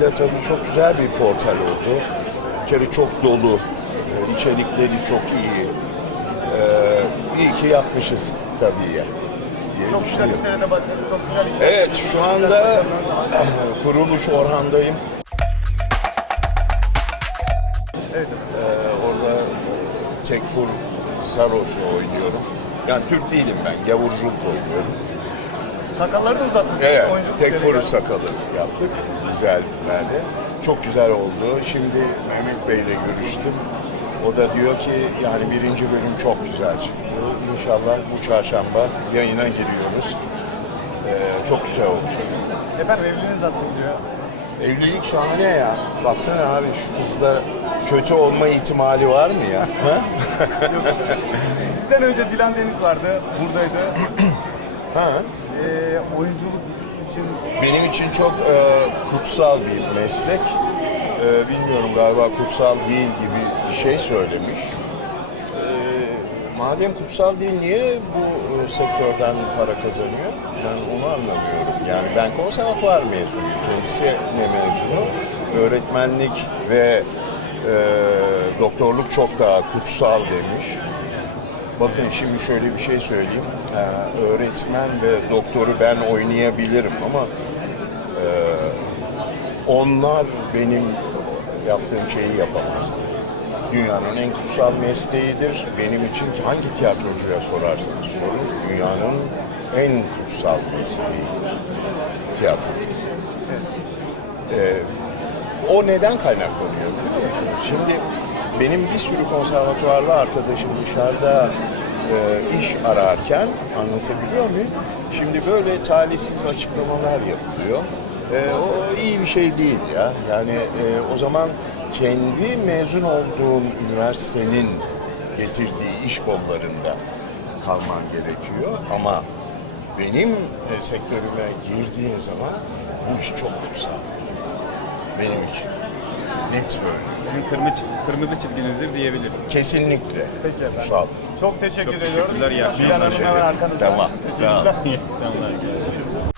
De tabii çok güzel bir portal oldu. Bir kere çok dolu, e, içerikleri çok iyi. Ee, iyi ki yapmışız tabii ya. diye Çok güzel işlere de başladı. Çok güzel işler. Evet, şu anda kuruluş Orhan'dayım. Evet. Ee, orada Tekfur Saros'u oynuyorum. Yani Türk değilim ben, gavurculuk oynuyorum. Sakalları da uzatmışsınız. Evet, Tekfur yerine. sakalı yaptık güzelliklerle. Çok güzel oldu. Şimdi Mehmet Bey'le görüştüm. O da diyor ki yani birinci bölüm çok güzel çıktı. İnşallah bu çarşamba yayına giriyoruz. Ee, çok güzel olacak. Efendim evliliğiniz nasıl gidiyor? Evlilik şahane ya. Baksana abi şu kızda kötü olma ihtimali var mı ya? Ha? Sizden önce Dilan Deniz vardı. Buradaydı. ha? Ee, oyunculuk için Benim için çok e, kutsal bir meslek. E, bilmiyorum galiba kutsal değil gibi bir şey söylemiş. E, madem kutsal değil niye bu e, sektörden para kazanıyor? Ben onu anlamıyorum. Yani ben konservatuvar mezunuyum. Kendisi ne mezunu? Öğretmenlik ve e, doktorluk çok daha kutsal demiş. Bakın şimdi şöyle bir şey söyleyeyim. Ee, öğretmen ve doktoru ben oynayabilirim ama e, onlar benim yaptığım şeyi yapamazlar. Dünyanın en kutsal mesleğidir. Benim için hangi tiyatrocuya sorarsanız sorun, dünyanın en kutsal mesleğidir. Tiyatrocu. Ee, o neden kaynaklanıyor biliyor musunuz? Benim bir sürü konservatuvarlı arkadaşım dışarıda e, iş ararken anlatabiliyor muyum? Şimdi böyle talihsiz açıklamalar yapılıyor. E, o iyi bir şey değil ya. Yani e, o zaman kendi mezun olduğun üniversitenin getirdiği iş kollarında kalman gerekiyor. Ama benim e, sektörüme girdiğin zaman bu iş çok kutsal. Benim için. Net söylüyorum. Sizin kırmızı, kırmızı çizginizdir diyebilirim. Kesinlikle. Peki efendim. Kutsal. çok teşekkür Çok ediyorum. teşekkürler, iyi akşamlar. Dilan Hanım Teşekkür arkanızda. Tamam. Sağ olun. Teşekkürler. İyi akşamlar.